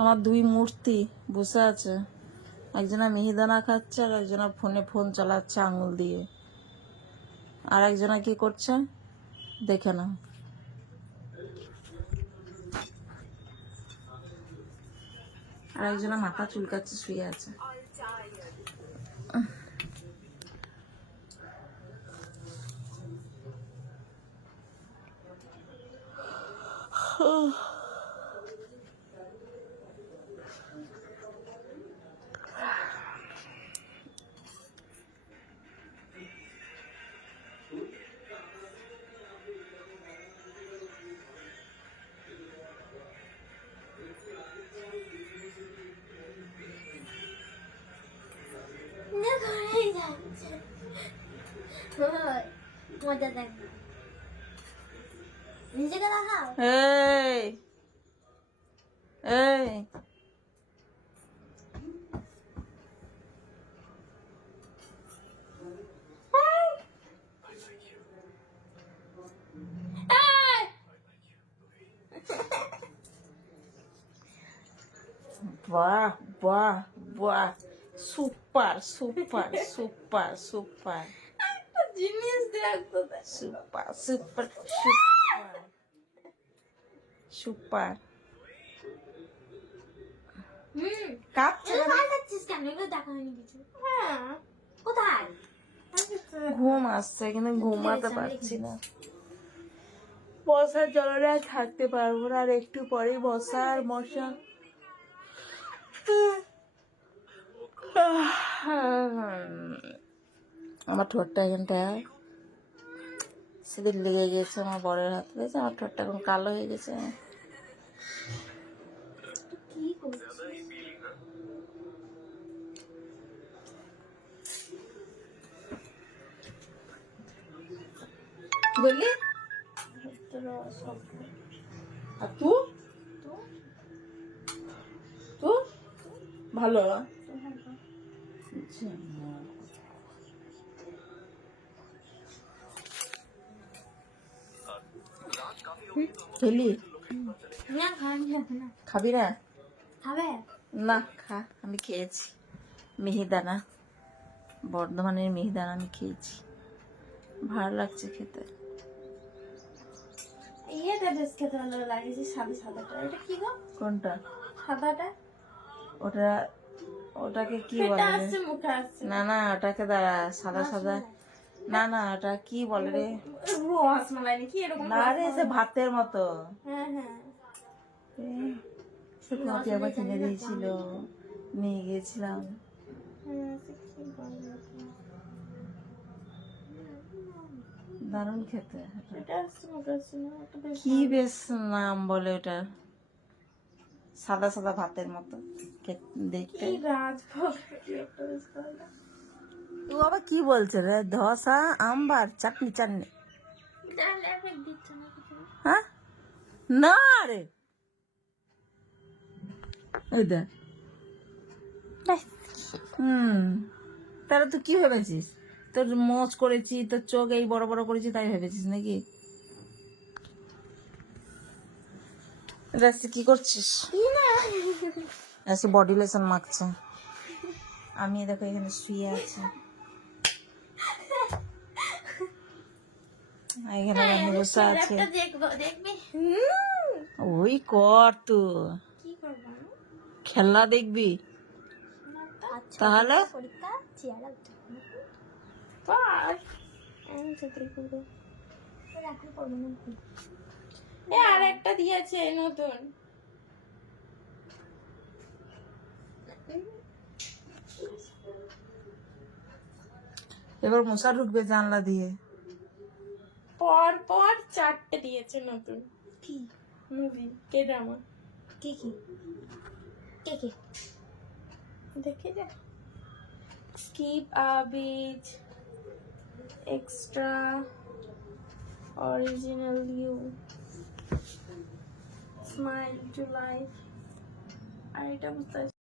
আমার দুই মূর্তি বসে আছে, একজনা মিহিদানা খাচ্ছে আর একজনা ফোনে ফোন চালাচ্ছে আঙুল দিয়ে, আর একজনা কি করছে দেখে না। আর একজনা মাথা চুলকাচ্ছে শুয়ে আছে। মজা দেখবে নিজেকে দেখাও। এই এই বাহ বাহ বাহ, সুপার সুপার সুপার সুপার জিনিস দেখতো সুপার সুপার সুপার সুপার। কাঁপছে তুই ভয় পাচ্ছিস কেন? এগুলো দেখা হয়নি কিছু। হ্যাঁ কোথায়? ঘুম আসছে কিন্তু ঘুমাতে পারছি না। বসার জলরে আর থাকতে পারবো না, আর একটু পরেই বসা আর মশা। আমার ঠোঁটটা এখানটা সেদিন লেগে গেছে, আমার বরের হাত লেগেছে, আমার ঠোঁটটা এখন কালো হয়ে গেছে। কি করছিস? বললি আর তুই তুই ভালো খেলি? না খাবি না। খাবি না? খাবে না খা, আমি খেয়েছি মিহিদানা, বর্ধমানের মিহিদানা আমি খেয়েছি, ভালো লাগছে খেতে। ইয়েটা বেশ খেতে ভালো লাগে, যে সাদা সাদাটা। এটা কি গো? কোনটা? সাদাটা। ওটা ওটাকে কি বলে এটা রে? আসছে মুখে আসছে। না না, ওটাকে দাঁড়া, সাদা সাদা। না না, ওটা কি বলে রে? রসমালাই নাকি এরকম? না রে, সে ভাতের মতো। হ্যাঁ হ্যাঁ। সে কপি আবার কিনে দিয়েছিল, নিয়ে গিয়েছিলাম। দারুণ খেতে। এটা আসছে মুখে আসছে না, এটা বেশ কি বেশ নাম বলে ওটা, সাদা সাদা ভাতের মতো দেখতে। কি রাজভোগ একটা বেশ ভালো। ও আবার কি বলছে রে? ধোসা আম্বার চাটনি চাটনি। তাহলে আমি দিচ্ছি না কিছু। হ্যাঁ না রে, এই দেখ। তাহলে তুই কি ভেবেছিস? তোর মোচ করেছি, তোর চোখ এই বড় বড় করেছি, তাই ভেবেছিস নাকি? রাস্তা কি করছিস? এসে বডি লোশন মাখছে, আমি দেখো এখানে শুয়ে আছি, এখানে রান্না বসে আছে। দেখবি ওই কর তো, কি করবো খেলনা দেখবি তাহলে? পরীক্ষা চেয়ার আর একটা দিয়েছে নতুন। এবার মশা ঢুকবে জানলা দিয়ে। পর পর 4টে দিয়েছে নতুন। কি মুভি? K drama? কি কি কে কে দেখে যা। Skip a beach, extra, original you, smile to life. আর এটা বুঝতে